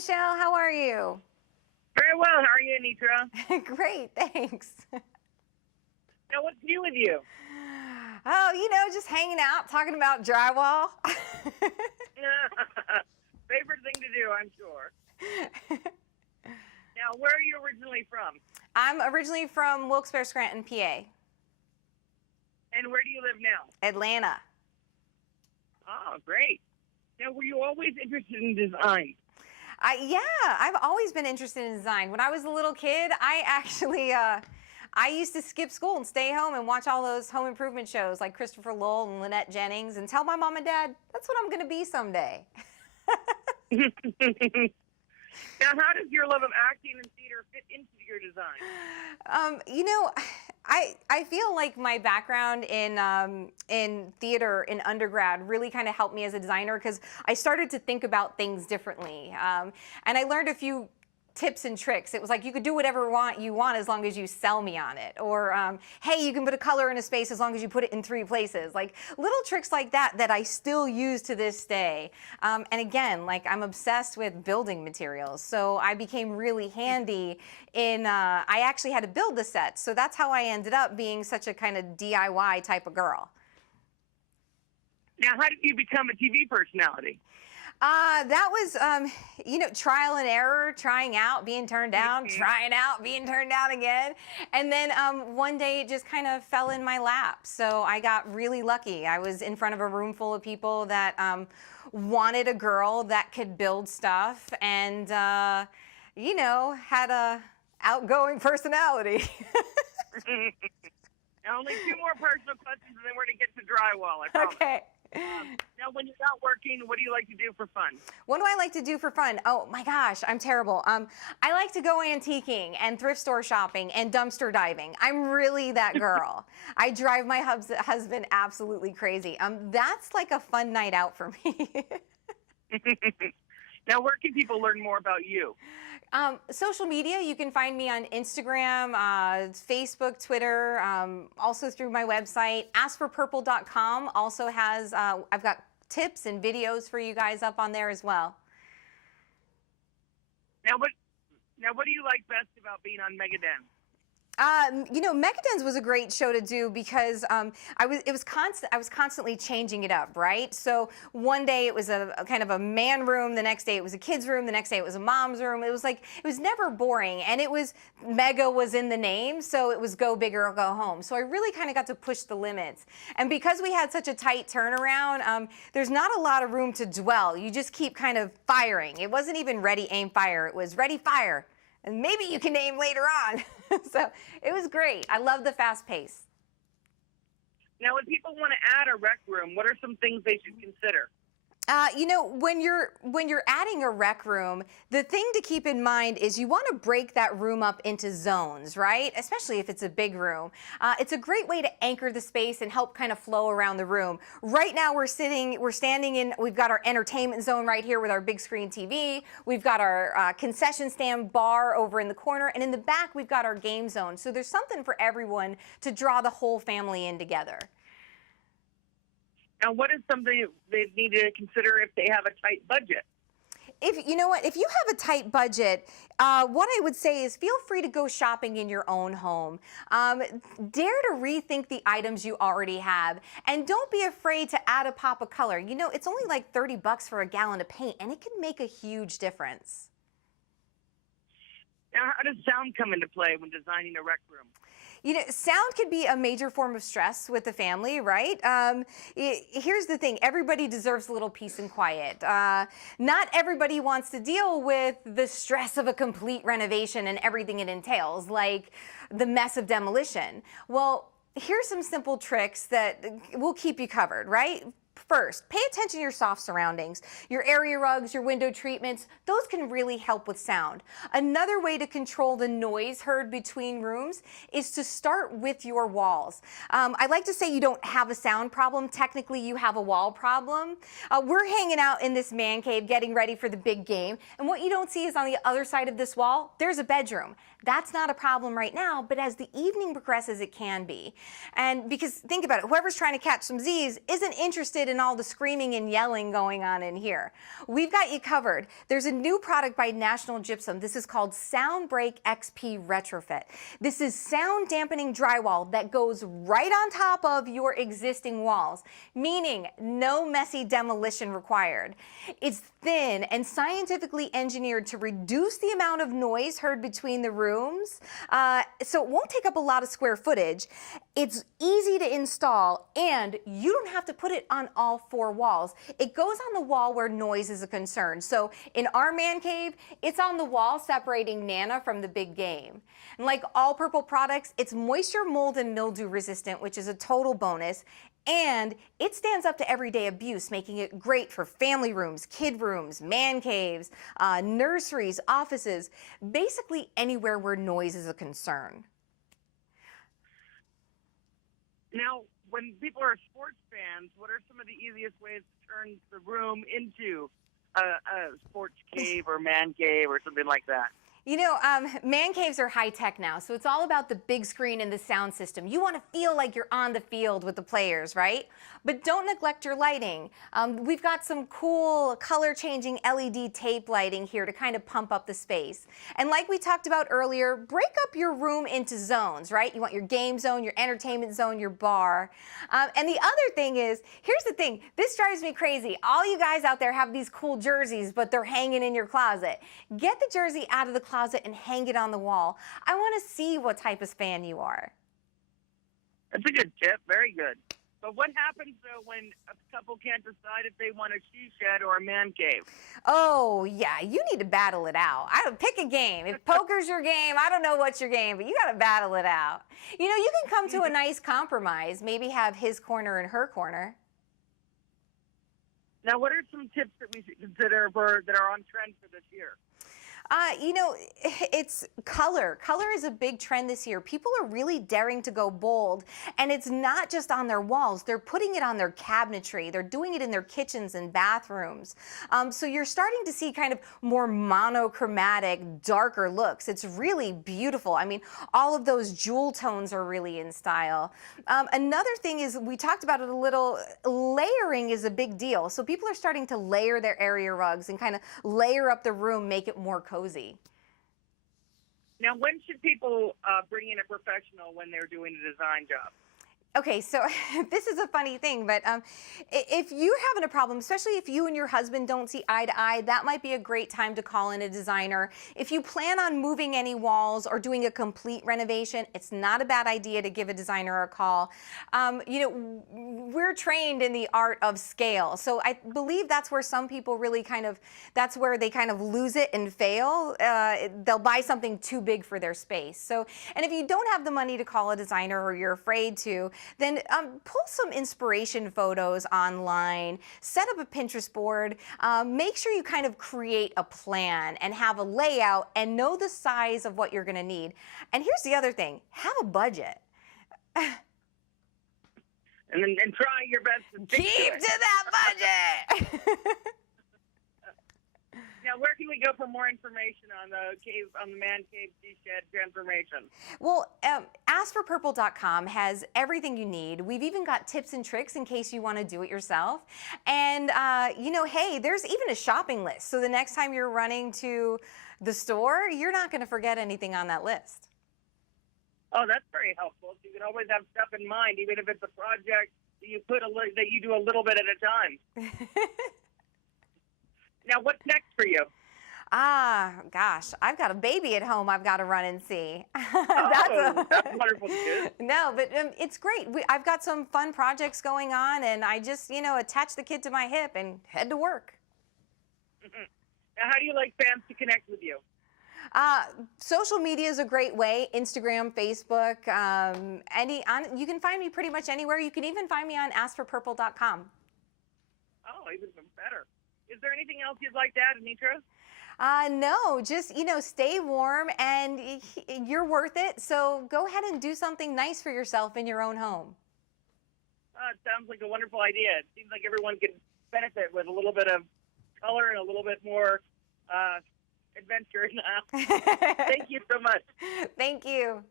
Michelle. How are you? Very well. How are you, Anitra? Great, thanks. Now, what's new with you? Oh, just hanging out, talking about drywall. Favorite thing to do, I'm sure. Now, where are you originally from? I'm originally from Wilkes-Barre, Scranton, PA. And where do you live now? Atlanta. Oh, great. Now, were you always interested in design? Yeah, I've always been interested in design. When I was a little kid, I actually, I used to skip school and stay home and watch all those home improvement shows like Christopher Lowell and Lynette Jennings and tell my mom and dad, that's what I'm going to be someday. Now, how does your love of acting and theater fit into your design? I feel like my background in theater in undergrad really kind of helped me as a designer because I started to think about things differently. And I learned a few tips and tricks. It was like you could do whatever you want as long as you sell me on it. Or, hey, you can put a color in a space as long as you put it in 3 places. Like little tricks like that that I still use to this day. And again, like I'm obsessed with building materials. So I became really handy in, I actually had to build the set. So that's how I ended up being such a kind of DIY type of girl. Now, how did you become a TV personality? That was, trial and error, trying out, being turned down, trying out, being turned down again. And then one day it just kind of fell in my lap. So I got really lucky. I was in front of a room full of people that wanted a girl that could build stuff and, had a outgoing personality. Now, only 2 more personal questions and then we're going to get to drywall, I promise. Okay. Now, when you're not working, what do you like to do for fun? What do I like to do for fun? Oh my gosh, I'm terrible. I like to go antiquing and thrift store shopping and dumpster diving. I'm really that girl. I drive my husband absolutely crazy. That's like a fun night out for me. Now, where can people learn more about you? Social media, you can find me on Instagram, Facebook, Twitter, also through my website. AskForPurple.com also has, I've got tips and videos for you guys up on there as well. Now, what do you like best about being on Mecadon? Mecadon's was a great show to do because I was constantly changing it up, right? So one day it was a kind of a man room, the next day it was a kid's room, the next day it was a mom's room. It was never boring, and Mega was in the name, so it was go big or go home. So I really kind of got to push the limits. And because we had such a tight turnaround, there's not a lot of room to dwell. You just keep kind of firing. It wasn't even ready, aim, fire. It was ready, fire. And maybe you can name later on. So it was great. I love the fast pace. Now, when people want to add a rec room, what are some things they should consider? When you're adding a rec room, the thing to keep in mind is you want to break that room up into zones, right? Especially if it's a big room. It's a great way to anchor the space and help kind of flow around the room. Right now we've got our entertainment zone right here with our big screen TV. We've got our concession stand bar over in the corner, and in the back we've got our game zone. So there's something for everyone to draw the whole family in together. Now, what is something they need to consider if they have a tight budget? If you have a tight budget, what I would say is feel free to go shopping in your own home. Dare to rethink the items you already have, and don't be afraid to add a pop of color. It's only like $30 for a gallon of paint, and it can make a huge difference. Now, how does sound come into play when designing a rec room? Sound can be a major form of stress with the family, right? Here's the thing. Everybody deserves a little peace and quiet. Not everybody wants to deal with the stress of a complete renovation and everything it entails, like the mess of demolition. Well, here's some simple tricks that will keep you covered, right? First, pay attention to your soft surroundings. Your area rugs, your window treatments, those can really help with sound. Another way to control the noise heard between rooms is to start with your walls. I like to say you don't have a sound problem. Technically, you have a wall problem. We're hanging out in this man cave getting ready for the big game, and what you don't see is on the other side of this wall, there's a bedroom. That's not a problem right now, but as the evening progresses, it can be. And because think about it, whoever's trying to catch some Z's isn't interested interested in all the screaming and yelling going on in here, we've got you covered. There's a new product by National Gypsum. This is called SoundBreak XP Retrofit. This is sound dampening drywall that goes right on top of your existing walls, meaning no messy demolition required. It's thin and scientifically engineered to reduce the amount of noise heard between the rooms, so it won't take up a lot of square footage. It's easy to install, and you don't have to put it on all 4 walls. It goes on the wall where noise is a concern. So in our man cave, it's on the wall separating Nana from the big game. And like all Purple products, it's moisture, mold, and mildew resistant, which is a total bonus. And it stands up to everyday abuse, making it great for family rooms, kid rooms, man caves, nurseries, offices, basically anywhere where noise is a concern. Now, when people are sports fans, what are some of the easiest ways to turn the room into a sports cave or man cave or something like that? You know, man caves are high tech now, so it's all about the big screen and the sound system. You want to feel like you're on the field with the players, right? But don't neglect your lighting. We've got some cool color-changing LED tape lighting here to kind of pump up the space. And like we talked about earlier, break up your room into zones, right? You want your game zone, your entertainment zone, your bar. And the other thing is, here's the thing, this drives me crazy. All you guys out there have these cool jerseys, but they're hanging in your closet. Get the jersey out of the closet and hang it on the wall. I want to see what type of fan you are. That's a good tip. Very good. But what happens, though, when a couple can't decide if they want a she shed or a man cave? Oh, yeah, you need to battle it out. Pick a game. If poker's your game, I don't know what's your game, but you got to battle it out. You know, you can come to a nice compromise, maybe have his corner and her corner. Now, what are some tips that we should consider that are on trend for this year? You know, it's color. Color is a big trend this year. People are really daring to go bold, and it's not just on their walls. They're putting it on their cabinetry. They're doing it in their kitchens and bathrooms. So you're starting to see kind of more monochromatic, darker looks. It's really beautiful. I mean, all of those jewel tones are really in style. Another thing is, we talked about it a little, layering is a big deal. So people are starting to layer their area rugs and kind of layer up the room, make it more cozy. Now, when should people bring in a professional when they're doing a design job? Okay, so this is a funny thing, but if you're having a problem, especially if you and your husband don't see eye to eye, that might be a great time to call in a designer. If you plan on moving any walls or doing a complete renovation, it's not a bad idea to give a designer a call. You know, we're trained in the art of scale, so I believe that's where some people really that's where they kind of lose it and fail. They'll buy something too big for their space. So, and if you don't have the money to call a designer or you're afraid to, then pull some inspiration photos online, set up a Pinterest board, make sure you kind of create a plan and have a layout and know the size of what you're going to need. And here's the other thing, have a budget. And try your best to Keep to that budget. Now, where can we go for more information on the man cave she-shed transformation? Well, askforpurple.com has everything you need. We've even got tips and tricks in case you want to do it yourself. And, you know, hey, there's even a shopping list. So the next time you're running to the store, you're not going to forget anything on that list. Oh, that's very helpful. So you can always have stuff in mind, even if it's a project that you do a little bit at a time. Now, what's next for you? Gosh, I've got a baby at home I've got to run and see. That's wonderful to do. No, but it's great. I've got some fun projects going on, and I just, you know, attach the kid to my hip and head to work. Now, how do you like fans to connect with you? Social media is a great way. Instagram, Facebook, you can find me pretty much anywhere. You can even find me on askforpurple.com. Oh, even better. Is there anything else you'd like to add, Anitra? No, just, you know, stay warm, and you're worth it. So go ahead and do something nice for yourself in your own home. It sounds like a wonderful idea. It seems like everyone could benefit with a little bit of color and a little bit more adventure. Thank you so much. Thank you.